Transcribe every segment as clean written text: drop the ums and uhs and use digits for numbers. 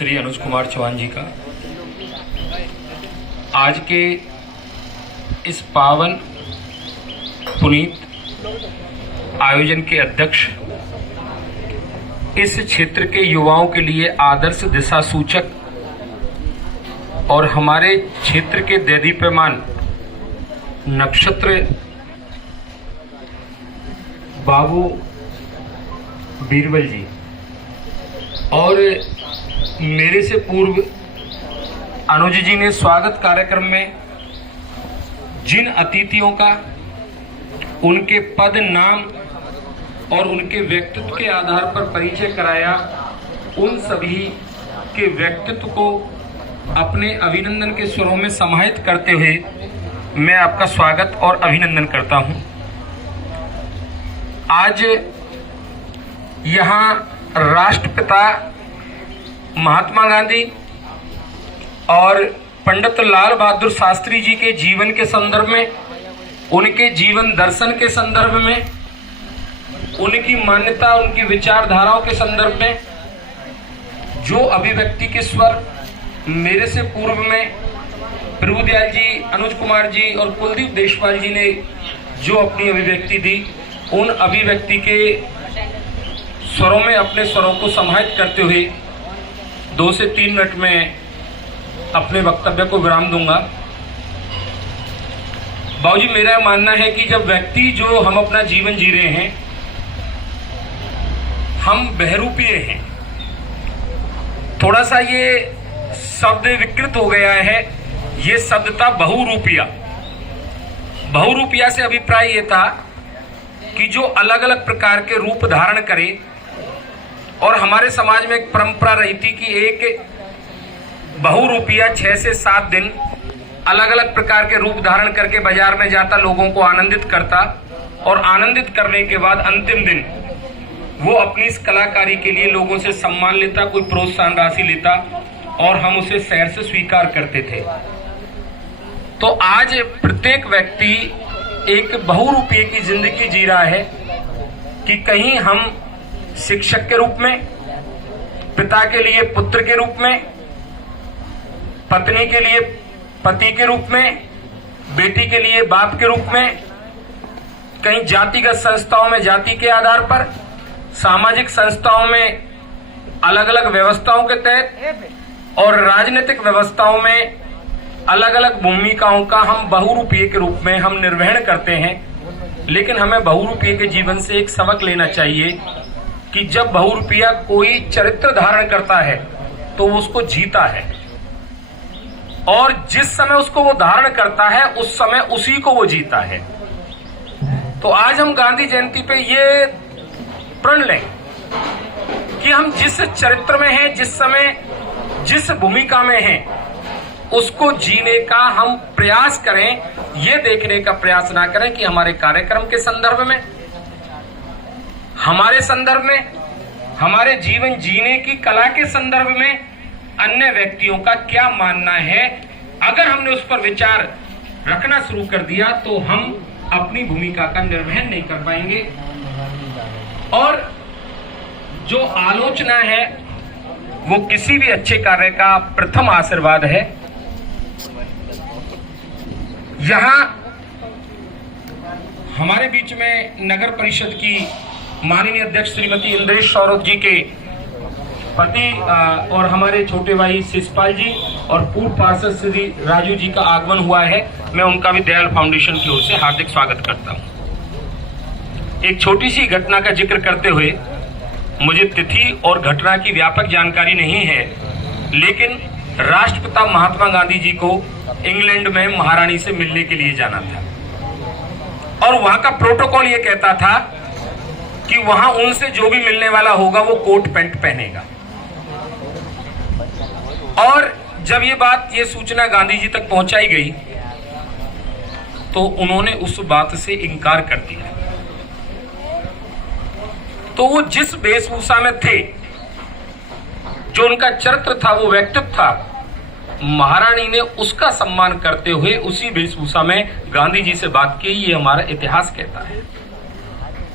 श्री अनुज कुमार चौहान जी का आज के इस पावन पुनीत आयोजन के अध्यक्ष, इस क्षेत्र के युवाओं के लिए आदर्श दिशा सूचक और हमारे क्षेत्र के दैदीप्यमान नक्षत्र बाबू बीरबल जी और मेरे से पूर्व अनुज जी ने स्वागत कार्यक्रम में जिन अतिथियों का उनके पद, नाम और उनके व्यक्तित्व के आधार पर परिचय कराया, उन सभी के व्यक्तित्व को अपने अभिनंदन के स्वरों में समाहित करते हुए मैं आपका स्वागत और अभिनंदन करता हूं। आज यहाँ राष्ट्रपिता महात्मा गांधी और पंडित लाल बहादुर शास्त्री जी के जीवन के संदर्भ में, उनके जीवन दर्शन के संदर्भ में, उनकी मान्यता, उनकी विचारधाराओं के संदर्भ में जो अभिव्यक्ति के स्वर मेरे से पूर्व में प्रभुदयाल जी, अनुज कुमार जी और कुलदीप देशपाल जी ने जो अपनी अभिव्यक्ति दी, उन अभिव्यक्ति के स्वरों में अपने स्वरों को समाहित करते हुए 2 से 3 मिनट में अपने वक्तव्य को विराम दूंगा। बाबूजी, मेरा मानना है कि जब व्यक्ति, जो हम अपना जीवन जी रहे हैं, हम बहुरूपीय हैं। थोड़ा सा ये शब्द विकृत हो गया है, ये शब्द था बहुरूपिया। बहुरूपिया से अभिप्राय ये था कि जो अलग अलग प्रकार के रूप धारण करे, और हमारे समाज में एक परंपरा रही थी कि एक बहुरूपिया 6 से 7 दिन अलग अलग प्रकार के रूप धारण करके बाजार में जाता, लोगों को आनंदित करता, और आनंदित करने के बाद अंतिम दिन वो अपनी इस कलाकारी के लिए लोगों से सम्मान लेता, कोई प्रोत्साहन राशि लेता, और हम उसे शहर से स्वीकार करते थे। तो आज प्रत्येक व्यक्ति एक बहुरूपीय की जिंदगी जी रहा है कि कहीं हम शिक्षक के रूप में, पिता के लिए पुत्र के रूप में, पत्नी के लिए पति के रूप में, बेटी के लिए बाप के रूप में, कहीं जातिगत संस्थाओं में जाति के आधार पर, सामाजिक संस्थाओं में अलग अलग व्यवस्थाओं के तहत, और राजनीतिक व्यवस्थाओं में अलग अलग भूमिकाओं का हम बहुरूपीय के रूप में हम निर्वहन करते हैं। लेकिन हमें बहुरूपीय के जीवन से एक सबक लेना चाहिए कि जब बहुरूपीय कोई चरित्र धारण करता है तो वो उसको जीता है, और जिस समय उसको वो धारण करता है उस समय उसी को वो जीता है। तो आज हम गांधी जयंती पे ये प्रण लें कि हम जिस चरित्र में हैं, जिस समय जिस भूमिका में हैं, उसको जीने का हम प्रयास करें। ये देखने का प्रयास ना करें कि हमारे कार्यक्रम के संदर्भ में, हमारे संदर्भ में, हमारे जीवन जीने की कला के संदर्भ में अन्य व्यक्तियों का क्या मानना है। अगर हमने उस पर विचार रखना शुरू कर दिया तो हम अपनी भूमिका का निर्वहन नहीं कर पाएंगे, और जो आलोचना है वो किसी भी अच्छे कार्य का प्रथम आशीर्वाद है। यहाँ हमारे बीच में नगर परिषद की माननीय अध्यक्ष श्रीमती इंद्रेश सौरभ जी के पति और हमारे छोटे भाई शिषपाल जी और पूर्व पार्षद श्री राजू जी का आगमन हुआ है। मैं उनका भी दयाल फाउंडेशन की ओर से हार्दिक स्वागत करता हूँ। एक छोटी सी घटना का जिक्र करते हुए, मुझे तिथि और घटना की व्यापक जानकारी नहीं है, लेकिन राष्ट्रपिता महात्मा गांधी जी को इंग्लैंड में महारानी से मिलने के लिए जाना था, और वहां का प्रोटोकॉल ये कहता था कि वहां उनसे जो भी मिलने वाला होगा वो कोट पैंट पहनेगा। और जब ये सूचना गांधी जी तक पहुंचाई गई तो उन्होंने उस बात से इनकार कर दिया। तो वो जिस वेशभूषा में थे, जो उनका चरित्र था, वो व्यक्तित्व था, महारानी ने उसका सम्मान करते हुए उसी वेशभूषा में गांधी जी से बात की। ये हमारा इतिहास कहता है।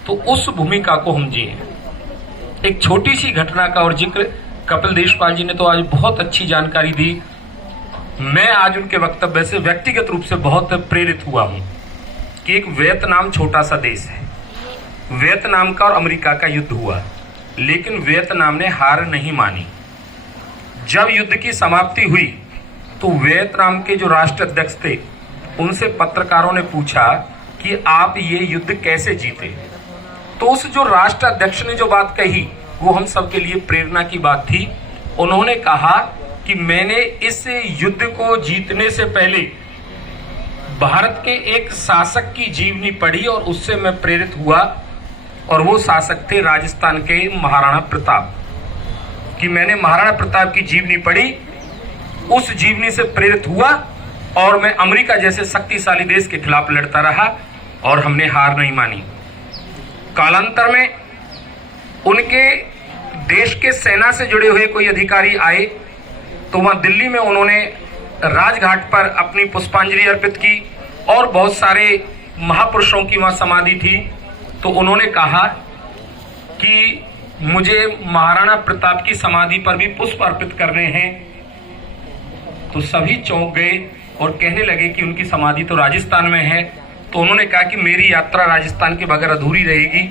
तो उस भूमिका को हम जिए। एक छोटी सी घटना का और जिक्र कपिल देशपाल जी ने तो आज बहुत अच्छी जानकारी दी। मैं आज उनके वक्तव्य से व्यक्तिगत रूप से बहुत प्रेरित हुआ हूं कि एक वियतनाम छोटा सा देश है, वियतनाम का और अमेरिका का युद्ध हुआ, लेकिन वियतनाम ने हार नहीं मानी। जब युद्ध की समाप्ति हुई तो वियतनाम के जो राष्ट्राध्यक्ष थे उनसे पत्रकारों ने पूछा कि आप ये युद्ध कैसे जीते। तो उस जो राष्ट्राध्यक्ष ने जो बात कही वो हम सबके लिए प्रेरणा की बात थी। उन्होंने कहा कि मैंने इस युद्ध को जीतने से पहले भारत के एक शासक की जीवनी पढ़ी और उससे मैं प्रेरित हुआ, और वो शासक थे राजस्थान के महाराणा प्रताप। कि मैंने महाराणा प्रताप की जीवनी पढ़ी, उस जीवनी से प्रेरित हुआ और मैं अमेरिका जैसे शक्तिशाली देश के खिलाफ लड़ता रहा और हमने हार नहीं मानी। कालांतर में उनके देश के सेना से जुड़े हुए कोई अधिकारी आए तो वहां दिल्ली में उन्होंने राजघाट पर अपनी पुष्पांजलि अर्पित की और बहुत सारे महापुरुषों की वहां समाधि थी। तो उन्होंने कहा कि मुझे महाराणा प्रताप की समाधि पर भी पुष्प अर्पित करने हैं। तो सभी चौंक गए और कहने लगे कि उनकी समाधि तो राजस्थान में है। तो उन्होंने कहा कि मेरी यात्रा राजस्थान के बगैर अधूरी रहेगी।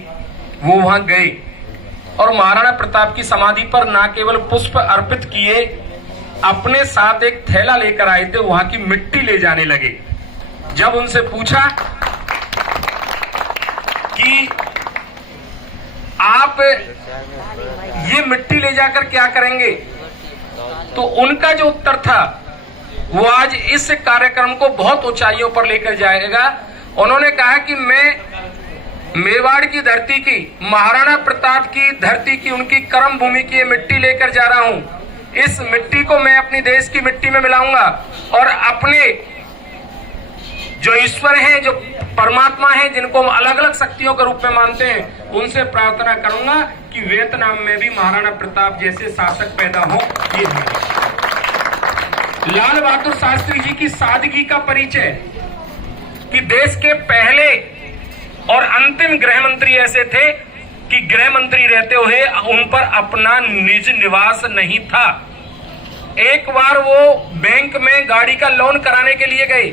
वो वहां गए और महाराणा प्रताप की समाधि पर ना केवल पुष्प अर्पित किए, अपने साथ एक थैला लेकर आए थे, वहां की मिट्टी ले जाने लगे। जब उनसे पूछा कि आप ये मिट्टी ले जाकर क्या करेंगे, तो उनका जो उत्तर था वो आज इस कार्यक्रम को बहुत ऊंचाइयों पर लेकर जाएगा। उन्होंने कहा कि मैं मेवाड़ की धरती की, महाराणा प्रताप की धरती की, उनकी कर्म भूमि की ये मिट्टी लेकर जा रहा हूं। इस मिट्टी को मैं अपनी देश की मिट्टी में मिलाऊंगा और अपने जो ईश्वर हैं, जो परमात्मा हैं, जिनको हम अलग अलग शक्तियों के रूप में मानते हैं, उनसे प्रार्थना करूंगा कि वियतनाम में भी महाराणा प्रताप जैसे शासक पैदा हो। ये लाल बहादुर शास्त्री जी की सादगी का परिचय कि देश के पहले और अंतिम गृह मंत्री ऐसे थे कि गृह मंत्री रहते हुए उन पर अपना निज निवास नहीं था। एक बार वो बैंक में गाड़ी का लोन कराने के लिए गए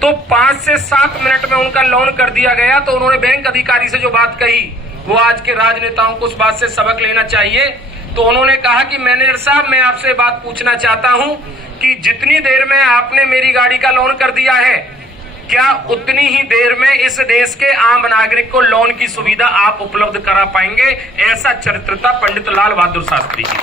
तो 5 से 7 मिनट में उनका लोन कर दिया गया। तो उन्होंने बैंक अधिकारी से जो बात कही वो आज के राजनेताओं को उस बात से सबक लेना चाहिए। तो उन्होंने कहा कि मैनेजर साहब, मैं आपसे बात पूछना चाहता हूं कि जितनी देर में आपने मेरी गाड़ी का लोन कर दिया है, क्या उतनी ही देर में इस देश के आम नागरिक को लोन की सुविधा आप उपलब्ध करा पाएंगे? ऐसा चरित्र था पंडित लाल बहादुर शास्त्री जी।